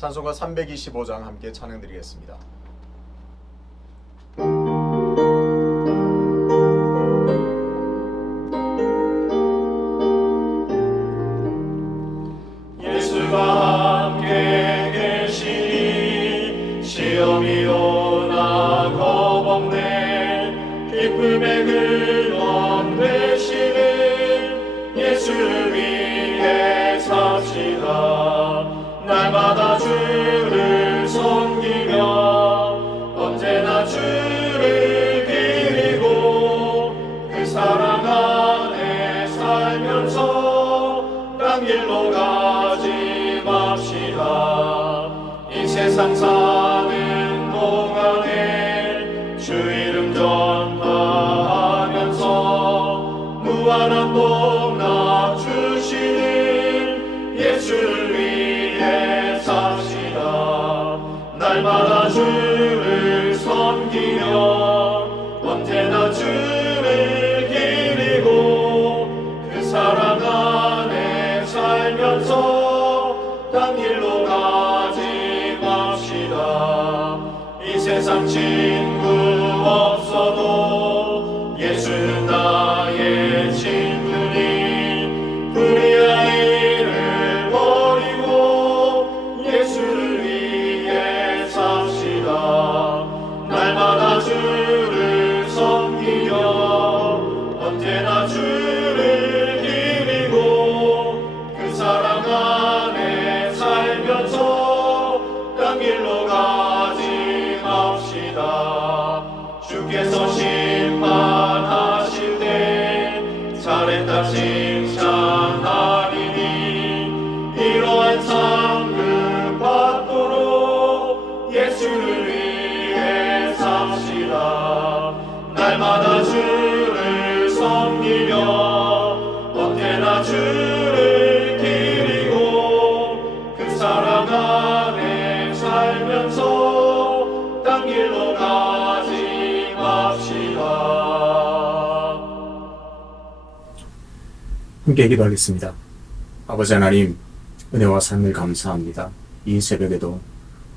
찬송가 325장 함께 찬양드리겠습니다. 예수가 함께 계시니 시험이 오나 겁없네. 기쁨의 근원 되시는 예수를 위해 삽시다. 날마다 주를 섬기며 언제나 주를 기리고 그 사랑 안에 살면서 딴 길로 가지 맙시다. 이 세상 사는 동안에 주 이름 전파하면서 무한한 복락 주시는 예수를 위해 삽시다. 날마다 주를 섬기며 언제나 주를 기리고 그 사랑 안에 살면서 딴 길로 가지 맙시다. 이 세상 친구 없어도 예수는 나의 친구니 불의아이를 버리고 예수를 위해 삽시다. 날마다 주를 섬기며 언제나 주를 기리고 그 사랑 안에 살면서 딴 길로 가지 맙시다. 주께서 심판하실 때 잘했다 칭찬하리니 이러한 상급 받도록 예수를 위해 삽시다. 날마다 주를 섬기며 언제나 주를 기리고 그 사랑 안에 살면서 딴 길로 가지 맙시다. 함께 기도하겠습니다. 아버지 하나님, 은혜와 삶을 감사합니다. 이 새벽에도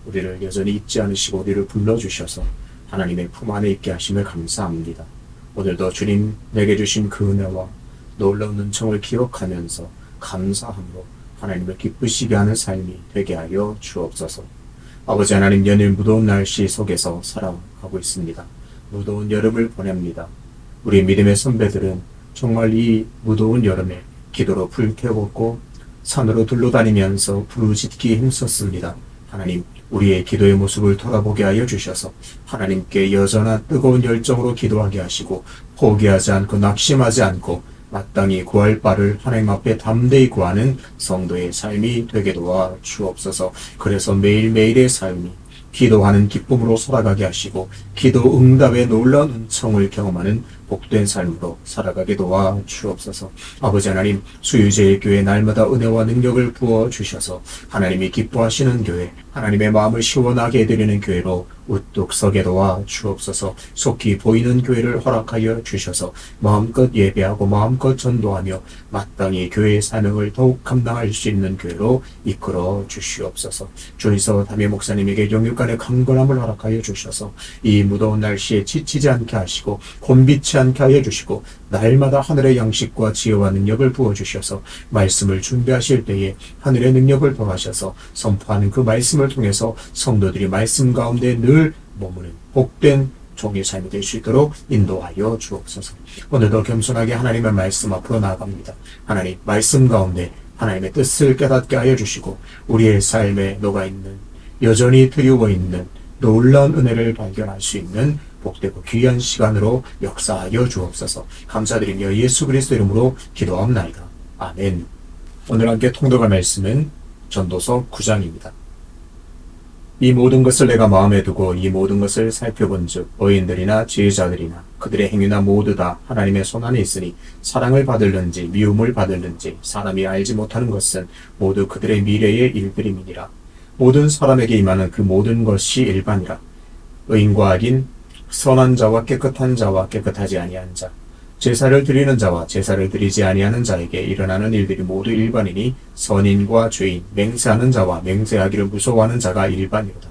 우리를 여전히 잊지 않으시고 우리를 불러주셔서 하나님의 품 안에 있게 하심을 감사합니다. 오늘도 주님 내게 주신 그 은혜와 놀라운 은총을 기억하면서 감사함으로 하나님을 기쁘시게 하는 삶이 되게 하여 주옵소서. 아버지 하나님, 연일 무더운 날씨 속에서 살아가고 있습니다. 무더운 여름을 보냅니다. 우리 믿음의 선배들은 정말 이 무더운 여름에 기도로 불태웠고 산으로 둘러다니면서 부르짖기에 힘썼습니다. 하나님, 우리의 기도의 모습을 돌아보게 하여 주셔서 하나님께 여전한 뜨거운 열정으로 기도하게 하시고 포기하지 않고 낙심하지 않고 마땅히 구할 바를 하나님 앞에 담대히 구하는 성도의 삶이 되게 도와 주옵소서. 그래서 매일매일의 삶이 기도하는 기쁨으로 살아가게 하시고 기도 응답의 놀라운 은총을 경험하는 복된 삶으로 살아가게 도와 주옵소서. 아버지 하나님, 수유제일 교회 날마다 은혜와 능력을 부어 주셔서 하나님이 기뻐하시는 교회, 하나님의 마음을 시원하게 해드리는 교회로 우뚝 서게 도와 주옵소서. 속히 보이는 교회를 허락하여 주셔서 마음껏 예배하고 마음껏 전도하며 마땅히 교회의 사명을 더욱 감당할 수 있는 교회로 이끌어 주시옵소서. 주이서 담임 목사님에게 영육간의 강건함을 허락하여 주셔서 이 무더운 날씨에 지치지 않게 하시고 곤비치 않게 하여 주시고 날마다 하늘의 양식과 지혜와 능력을 부어주셔서 말씀을 준비하실 때에 하늘의 능력을 더하셔서 선포하는 그 말씀을 통해서 성도들이 말씀 가운데 늘 머무는 복된 종의 삶이 될 수 있도록 인도하여 주옵소서. 오늘도 겸손하게 하나님의 말씀 앞으로 나아갑니다. 하나님, 말씀 가운데 하나님의 뜻을 깨닫게 하여 주시고 우리의 삶에 녹아있는, 여전히 드리고 있는 놀라운 은혜를 발견할 수 있는 복되고 귀한 시간으로 역사하여 주옵소서. 감사드리며 예수 그리스도 이름으로 기도합나이다. 아멘. 오늘 함께 통독할 말씀은 전도서 9장입니다. 이 모든 것을 내가 마음에 두고 이 모든 것을 살펴본즉 의인들이나 지혜자들이나 그들의 행위나 모두 다 하나님의 손안에 있으니 사랑을 받을는지 미움을 받을는지 사람이 알지 못하는 것은 모두 그들의 미래의 일들임이니라. 모든 사람에게 임하는 그 모든 것이 일반이라. 의인과 악인, 선한 자와 깨끗한 자와 깨끗하지 아니한 자, 제사를 드리는 자와 제사를 드리지 아니하는 자에게 일어나는 일들이 모두 일반이니 선인과 죄인, 맹세하는 자와 맹세하기를 무서워하는 자가 일반이로다.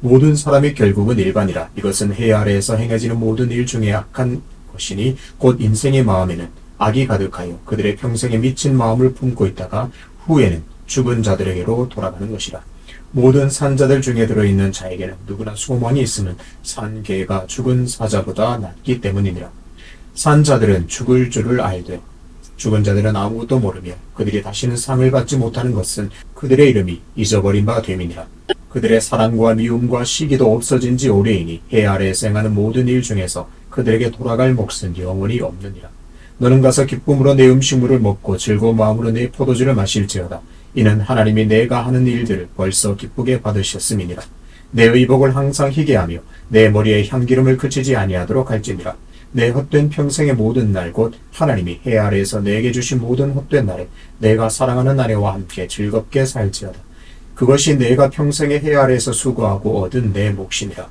모든 사람이 결국은 일반이라. 이것은 해 아래에서 행해지는 모든 일 중에 악한 것이니 곧 인생의 마음에는 악이 가득하여 그들의 평생에 미친 마음을 품고 있다가 후에는 죽은 자들에게로 돌아가는 것이라. 모든 산자들 중에 들어있는 자에게는 누구나 소망이 있으면 산 개가 죽은 사자보다 낫기 때문이니라. 산자들은 죽을 줄을 알되 죽은 자들은 아무것도 모르며 그들이 다시는 상을 받지 못하는 것은 그들의 이름이 잊어버린 바 됨이니라. 그들의 사랑과 미움과 시기도 없어진 지 오래이니 해 아래에서 행하는 모든 일 중에서 그들에게 돌아갈 몫은 영원히 없느니라. 너는 가서 기쁨으로 내 음식물을 먹고 즐거운 마음으로 내 포도주를 마실지어다. 이는 하나님이 내가 하는 일들을 벌써 기쁘게 받으셨음이니라. 내 의복을 항상 희게 하며 내 머리에 향기름을 그치지 아니하도록 할지니라. 내 헛된 평생의 모든 날 곧 하나님이 해 아래에서 내게 주신 모든 헛된 날에 내가 사랑하는 아내와 함께 즐겁게 살지어다. 그것이 내가 평생의 해 아래에서 수고하고 얻은 내 몫이니라.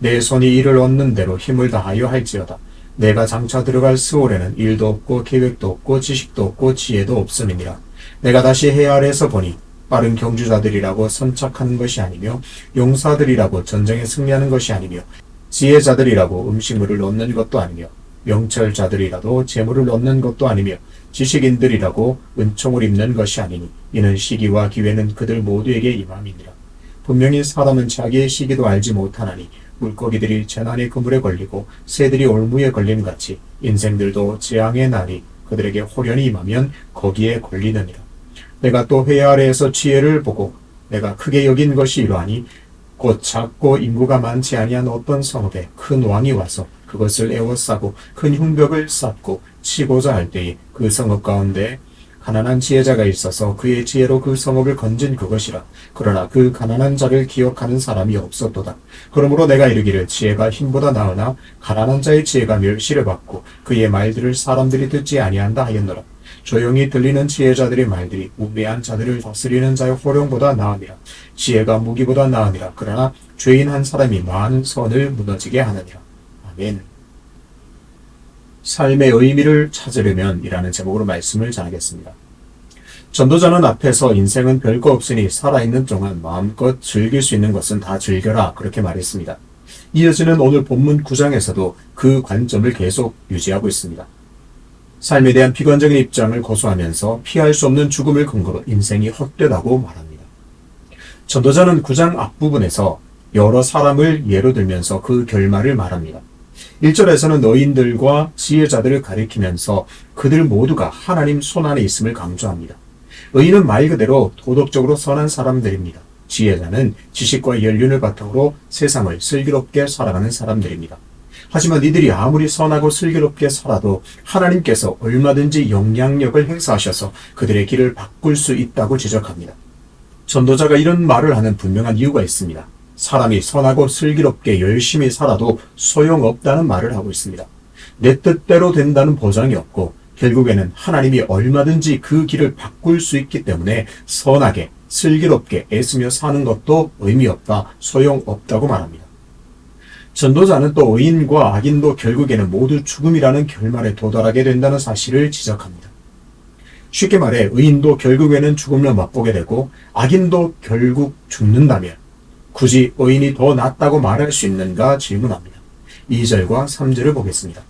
내 손이 이를 얻는 대로 힘을 다하여 할지어다. 내가 장차 들어갈 스올에는 일도 없고 계획도 없고 지식도 없고 지혜도 없음이니라. 내가 다시 해 아래에서 보니 빠른 경주자들이라고 선착하는 것이 아니며 용사들이라고 전쟁에 승리하는 것이 아니며 지혜자들이라고 음식물을 얻는 것도 아니며 명철자들이라도 재물을 얻는 것도 아니며 지식인들이라고 은총을 입는 것이 아니니 이는 시기와 기회는 그들 모두에게 임함이니라. 분명히 사람은 자기의 시기도 알지 못하나니 물고기들이 재난의 그물에 걸리고 새들이 올무에 걸림 같이 인생들도 재앙의 날이 그들에게 호련히 임하면 거기에 걸리느니라. 내가 또 해 아래에서 지혜를 보고 내가 크게 여긴 것이 이러하니 곧 작고 인구가 많지 아니한 어떤 성읍에 큰 왕이 와서 그것을 에워싸고 큰 흉벽을 쌓고 치고자 할 때에 그 성읍 가운데 가난한 지혜자가 있어서 그의 지혜로 그 성읍을 건진 그것이라. 그러나 그 가난한 자를 기억하는 사람이 없었도다. 그러므로 내가 이르기를 지혜가 힘보다 나으나 가난한 자의 지혜가 멸시를 받고 그의 말들을 사람들이 듣지 아니한다 하였노라. 조용히 들리는 지혜자들의 말들이 우매한 자들을 다스리는 자의 호령보다 나으니라. 지혜가 무기보다 나으니라. 그러나 죄인 한 사람이 많은 선을 무너지게 하느니라. 아멘. 삶의 의미를 찾으려면 이라는 제목으로 말씀을 전하겠습니다. 전도자는 앞에서 인생은 별거 없으니 살아있는 동안 마음껏 즐길 수 있는 것은 다 즐겨라 그렇게 말했습니다. 이어지는 오늘 본문 9장에서도 그 관점을 계속 유지하고 있습니다. 삶에 대한 비관적인 입장을 고수하면서 피할 수 없는 죽음을 근거로 인생이 헛되다고 말합니다. 전도자는 9장 앞부분에서 여러 사람을 예로 들면서 그 결말을 말합니다. 1절에서는 의인들과 지혜자들을 가리키면서 그들 모두가 하나님 손안에 있음을 강조합니다. 의인은 말 그대로 도덕적으로 선한 사람들입니다. 지혜자는 지식과 연륜을 바탕으로 세상을 슬기롭게 살아가는 사람들입니다. 하지만 이들이 아무리 선하고 슬기롭게 살아도 하나님께서 얼마든지 영향력을 행사하셔서 그들의 길을 바꿀 수 있다고 지적합니다. 전도자가 이런 말을 하는 분명한 이유가 있습니다. 사람이 선하고 슬기롭게 열심히 살아도 소용없다는 말을 하고 있습니다. 내 뜻대로 된다는 보장이 없고 결국에는 하나님이 얼마든지 그 길을 바꿀 수 있기 때문에 선하게 슬기롭게 애쓰며 사는 것도 의미 없다, 소용없다고 말합니다. 전도자는 또 의인과 악인도 결국에는 모두 죽음이라는 결말에 도달하게 된다는 사실을 지적합니다. 쉽게 말해 의인도 결국에는 죽음을 맛보게 되고 악인도 결국 죽는다면 굳이 의인이 더 낫다고 말할 수 있는가 질문합니다. 2절과 3절을 보겠습니다.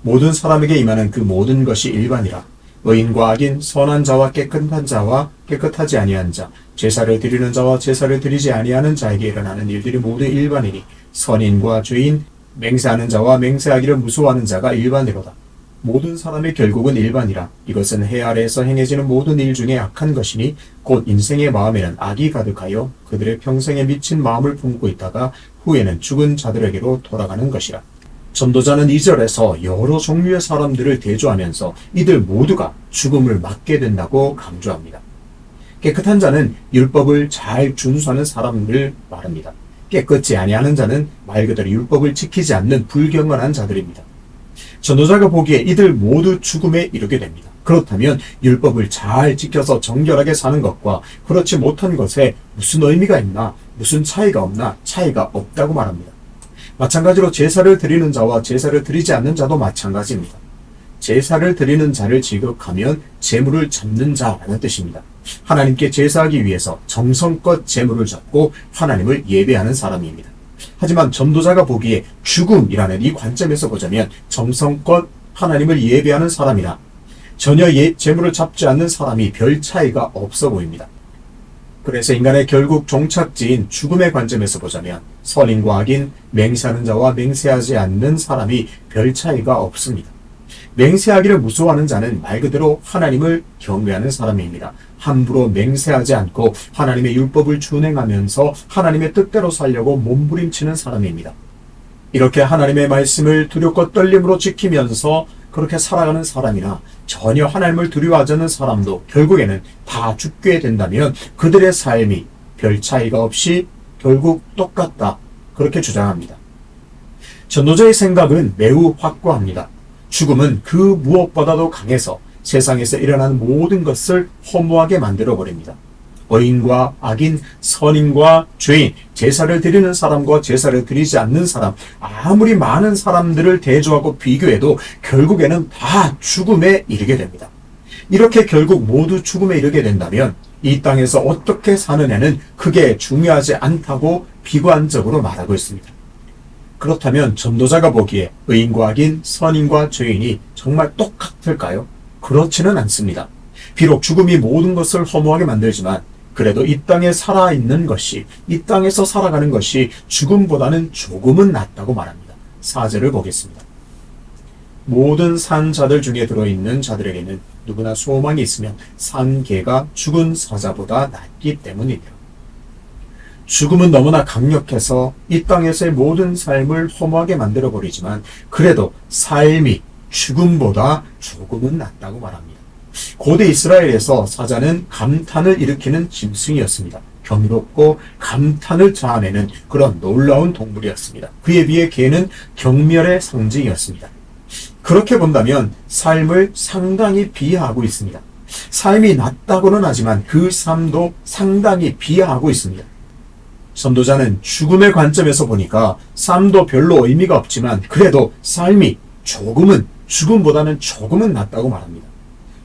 모든 사람에게 임하는 그 모든 것이 일반이라. 의인과 악인, 선한 자와 깨끗한 자와 깨끗하지 아니한 자, 제사를 드리는 자와 제사를 드리지 아니하는 자에게 일어나는 일들이 모두 일반이니 선인과 죄인, 맹세하는 자와 맹세하기를 무서워하는 자가 일반이로다. 모든 사람의 결국은 일반이라. 이것은 해 아래에서 행해지는 모든 일 중에 악한 것이니 곧 인생의 마음에는 악이 가득하여 그들의 평생에 미친 마음을 품고 있다가 후에는 죽은 자들에게로 돌아가는 것이라. 전도자는 2절에서 여러 종류의 사람들을 대조하면서 이들 모두가 죽음을 맞게 된다고 강조합니다. 깨끗한 자는 율법을 잘 준수하는 사람을 말합니다. 깨끗지 아니하는 자는 말 그대로 율법을 지키지 않는 불경건한 자들입니다. 전도자가 보기에 이들 모두 죽음에 이르게 됩니다. 그렇다면 율법을 잘 지켜서 정결하게 사는 것과 그렇지 못한 것에 무슨 의미가 있나, 무슨 차이가 없나, 차이가 없다고 말합니다. 마찬가지로 제사를 드리는 자와 제사를 드리지 않는 자도 마찬가지입니다. 제사를 드리는 자를 지극하면 제물을 잡는 자라는 뜻입니다. 하나님께 제사하기 위해서 정성껏 제물을 잡고 하나님을 예배하는 사람입니다. 하지만 전도자가 보기에 죽음이라는 이 관점에서 보자면 정성껏 하나님을 예배하는 사람이나 전혀 제물을 잡지 않는 사람이 별 차이가 없어 보입니다. 그래서 인간의 결국 종착지인 죽음의 관점에서 보자면 선인과 악인, 맹세하는 자와 맹세하지 않는 사람이 별 차이가 없습니다. 맹세하기를 무서워하는 자는 말 그대로 하나님을 경외하는 사람입니다. 함부로 맹세하지 않고 하나님의 율법을 준행하면서 하나님의 뜻대로 살려고 몸부림치는 사람입니다. 이렇게 하나님의 말씀을 두렵고 떨림으로 지키면서 그렇게 살아가는 사람이나 전혀 하나님을 두려워하지 않는 사람도 결국에는 다 죽게 된다면 그들의 삶이 별 차이가 없이 결국 똑같다, 그렇게 주장합니다. 전도자의 생각은 매우 확고합니다. 죽음은 그 무엇보다도 강해서 세상에서 일어나는 모든 것을 허무하게 만들어버립니다. 의인과 악인, 선인과 죄인, 제사를 드리는 사람과 제사를 드리지 않는 사람, 아무리 많은 사람들을 대조하고 비교해도 결국에는 다 죽음에 이르게 됩니다. 이렇게 결국 모두 죽음에 이르게 된다면 이 땅에서 어떻게 사느냐는 크게 중요하지 않다고 비관적으로 말하고 있습니다. 그렇다면 전도자가 보기에 의인과 악인, 선인과 죄인이 정말 똑같을까요? 그렇지는 않습니다. 비록 죽음이 모든 것을 허무하게 만들지만 그래도 이 땅에 살아있는 것이, 이 땅에서 살아가는 것이 죽음보다는 조금은 낫다고 말합니다. 4절을 보겠습니다. 모든 산 자들 중에 들어있는 자들에게는 누구나 소망이 있으면 산 개가 죽은 사자보다 낫기 때문이며, 죽음은 너무나 강력해서 이 땅에서의 모든 삶을 허무하게 만들어버리지만 그래도 삶이 죽음보다 조금은 낫다고 말합니다. 고대 이스라엘에서 사자는 감탄을 일으키는 짐승이었습니다. 경이롭고 감탄을 자아내는 그런 놀라운 동물이었습니다. 그에 비해 개는 경멸의 상징이었습니다. 그렇게 본다면 삶을 상당히 비하하고 있습니다. 삶이 낫다고는 하지만 그 삶도 상당히 비하하고 있습니다. 전도자는 죽음의 관점에서 보니까 삶도 별로 의미가 없지만 그래도 삶이 조금은, 죽음보다는 조금은 낫다고 말합니다.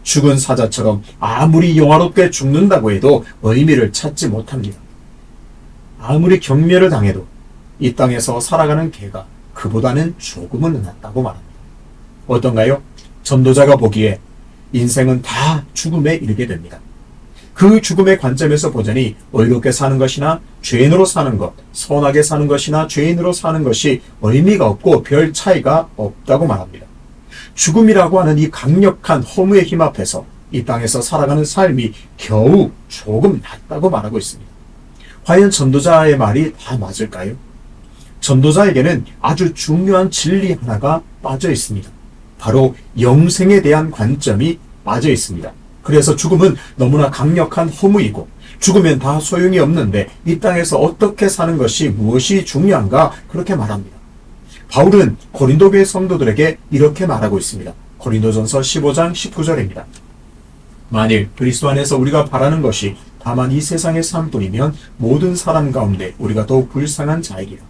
죽은 사자처럼 아무리 영화롭게 죽는다고 해도 의미를 찾지 못합니다. 아무리 경멸을 당해도 이 땅에서 살아가는 개가 그보다는 조금은 낫다고 말합니다. 어떤가요? 전도자가 보기에 인생은 다 죽음에 이르게 됩니다. 그 죽음의 관점에서 보자니 의롭게 사는 것이나 죄인으로 사는 것, 선하게 사는 것이나 죄인으로 사는 것이 의미가 없고 별 차이가 없다고 말합니다. 죽음이라고 하는 이 강력한 허무의 힘 앞에서 이 땅에서 살아가는 삶이 겨우 조금 낫다고 말하고 있습니다. 과연 전도자의 말이 다 맞을까요? 전도자에게는 아주 중요한 진리 하나가 빠져 있습니다. 바로 영생에 대한 관점이 빠져 있습니다. 그래서 죽음은 너무나 강력한 허무이고 죽으면 다 소용이 없는데 이 땅에서 어떻게 사는 것이 무엇이 중요한가, 그렇게 말합니다. 바울은 고린도 교회 성도들에게 이렇게 말하고 있습니다. 고린도전서 15장 19절입니다. 만일 그리스도 안에서 우리가 바라는 것이 다만 이 세상의 삶뿐이면 모든 사람 가운데 우리가 더욱 불쌍한 자이리라.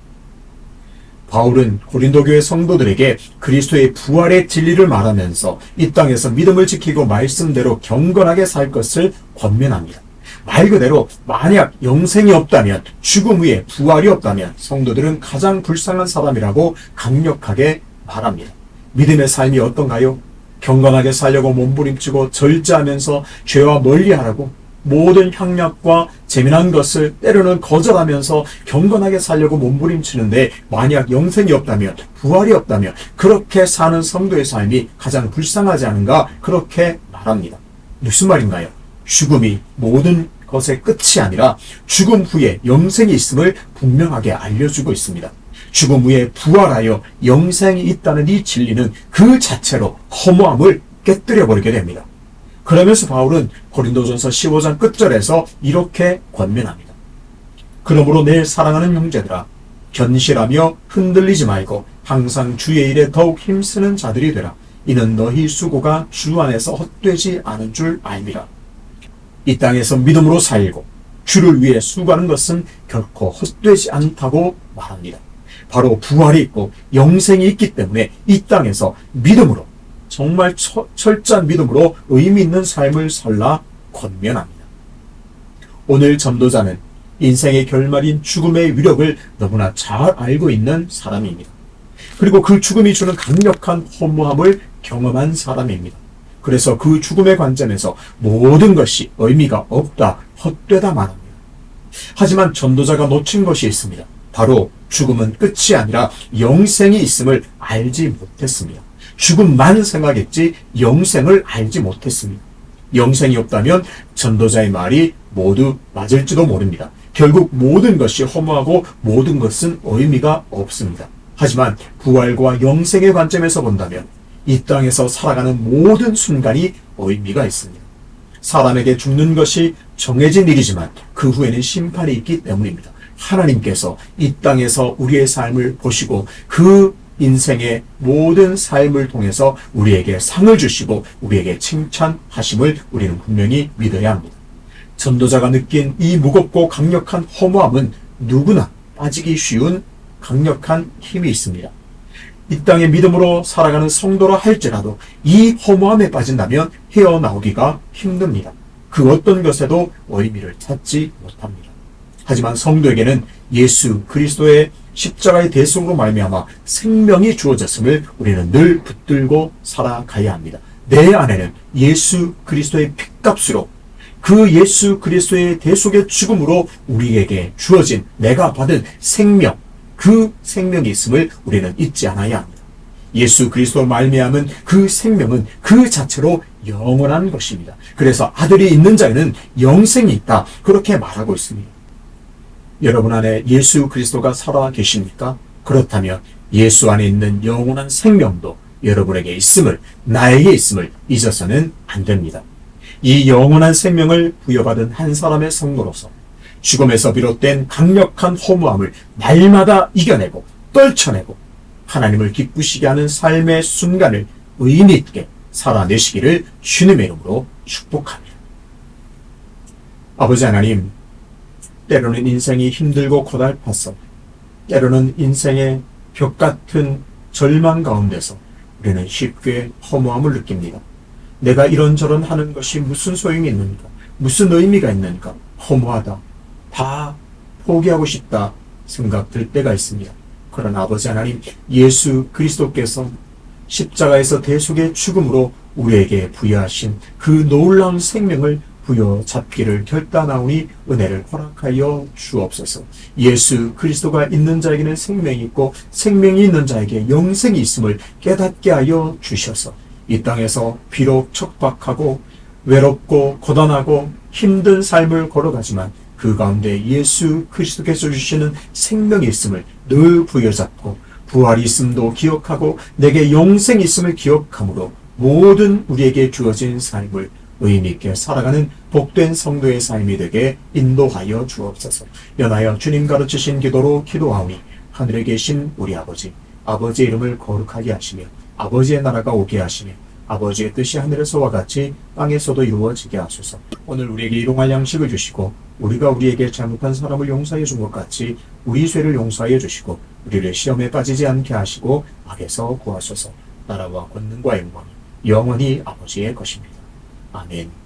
바울은 고린도 교회 성도들에게 그리스도의 부활의 진리를 말하면서 이 땅에서 믿음을 지키고 말씀대로 경건하게 살 것을 권면합니다. 말 그대로 만약 영생이 없다면, 죽음 후에 부활이 없다면 성도들은 가장 불쌍한 사람이라고 강력하게 말합니다. 믿음의 삶이 어떤가요? 경건하게 살려고 몸부림치고 절제하면서 죄와 멀리하라고 모든 향락과 재미난 것을 때로는 거절하면서 경건하게 살려고 몸부림치는데 만약 영생이 없다면, 부활이 없다면 그렇게 사는 성도의 삶이 가장 불쌍하지 않은가, 그렇게 말합니다. 무슨 말인가요? 죽음이 모든 것의 끝이 아니라 죽음 후에 영생이 있음을 분명하게 알려주고 있습니다. 죽음 후에 부활하여 영생이 있다는 이 진리는 그 자체로 허무함을 깨뜨려버리게 됩니다. 그러면서 바울은 고린도전서 15장 끝절에서 이렇게 권면합니다. 그러므로 내 사랑하는 형제들아, 견실하며 흔들리지 말고 항상 주의 일에 더욱 힘쓰는 자들이 되라. 이는 너희 수고가 주 안에서 헛되지 않은 줄 알미라. 이 땅에서 믿음으로 살고 주를 위해 수고하는 것은 결코 헛되지 않다고 말합니다. 바로 부활이 있고 영생이 있기 때문에 이 땅에서 믿음으로 정말 철저한 믿음으로 의미 있는 삶을 살라 권면합니다. 오늘 전도자는 인생의 결말인 죽음의 위력을 너무나 잘 알고 있는 사람입니다. 그리고 그 죽음이 주는 강력한 허무함을 경험한 사람입니다. 그래서 그 죽음의 관점에서 모든 것이 의미가 없다, 헛되다 말합니다. 하지만 전도자가 놓친 것이 있습니다. 바로 죽음은 끝이 아니라 영생이 있음을 알지 못했습니다. 죽음만 생각했지 영생을 알지 못했습니다. 영생이 없다면 전도자의 말이 모두 맞을지도 모릅니다. 결국 모든 것이 허무하고 모든 것은 의미가 없습니다. 하지만 부활과 영생의 관점에서 본다면 이 땅에서 살아가는 모든 순간이 의미가 있습니다. 사람에게 죽는 것이 정해진 일이지만 그 후에는 심판이 있기 때문입니다. 하나님께서 이 땅에서 우리의 삶을 보시고 그 인생의 모든 삶을 통해서 우리에게 상을 주시고 우리에게 칭찬하심을 우리는 분명히 믿어야 합니다. 전도자가 느낀 이 무겁고 강력한 허무함은 누구나 빠지기 쉬운 강력한 힘이 있습니다. 이 땅의 믿음으로 살아가는 성도라 할지라도 이 허무함에 빠진다면 헤어나오기가 힘듭니다. 그 어떤 것에도 의미를 찾지 못합니다. 하지만 성도에게는 예수 그리스도의 십자가의 대속으로 말미암아 생명이 주어졌음을 우리는 늘 붙들고 살아가야 합니다. 내 안에는 예수 그리스도의 핏값으로 그 예수 그리스도의 대속의 죽음으로 우리에게 주어진 내가 받은 생명, 그 생명이 있음을 우리는 잊지 않아야 합니다. 예수 그리스도 말미암은 그 생명은 그 자체로 영원한 것입니다. 그래서 아들이 있는 자에는 영생이 있다, 그렇게 말하고 있습니다. 여러분 안에 예수 그리스도가 살아 계십니까? 그렇다면 예수 안에 있는 영원한 생명도 여러분에게 있음을, 나에게 있음을 잊어서는 안 됩니다. 이 영원한 생명을 부여받은 한 사람의 성도로서 죽음에서 비롯된 강력한 허무함을 날마다 이겨내고 떨쳐내고 하나님을 기쁘시게 하는 삶의 순간을 의미 있게 살아내시기를 주님의 이름으로 축복합니다. 아버지 하나님, 때로는 인생이 힘들고 고달파서, 때로는 인생의 벽 같은 절망 가운데서 우리는 쉽게 허무함을 느낍니다. 내가 이런저런 하는 것이 무슨 소용이 있는가? 무슨 의미가 있는가? 허무하다. 다 포기하고 싶다 생각될 때가 있습니다. 그러나 아버지 하나님, 예수 그리스도께서 십자가에서 대속의 죽음으로 우리에게 부여하신 그 놀라운 생명을 부여잡기를 결단하오니 은혜를 허락하여 주옵소서. 예수 그리스도가 있는 자에게는 생명이 있고 생명이 있는 자에게 영생이 있음을 깨닫게 하여 주셔서 이 땅에서 비록 척박하고 외롭고 고단하고 힘든 삶을 걸어가지만 그 가운데 예수 그리스도께서 주시는 생명이 있음을 늘 부여잡고 부활이 있음도 기억하고 내게 영생이 있음을 기억함으로 모든 우리에게 주어진 삶을 의미있게 살아가는 복된 성도의 삶이 되게 인도하여 주옵소서. 연하여 주님 가르치신 기도로 기도하오니 하늘에 계신 우리 아버지, 아버지의 이름을 거룩하게 하시며 아버지의 나라가 오게 하시며 아버지의 뜻이 하늘에서와 같이 땅에서도 이루어지게 하소서. 오늘 우리에게 일용할 양식을 주시고 우리가 우리에게 잘못한 사람을 용서해 준 것 같이 우리 죄를 용서하여 주시고 우리를 시험에 빠지지 않게 하시고 악에서 구하소서. 나라와 권능과 영광이 영원히 아버지의 것입니다. 아멘.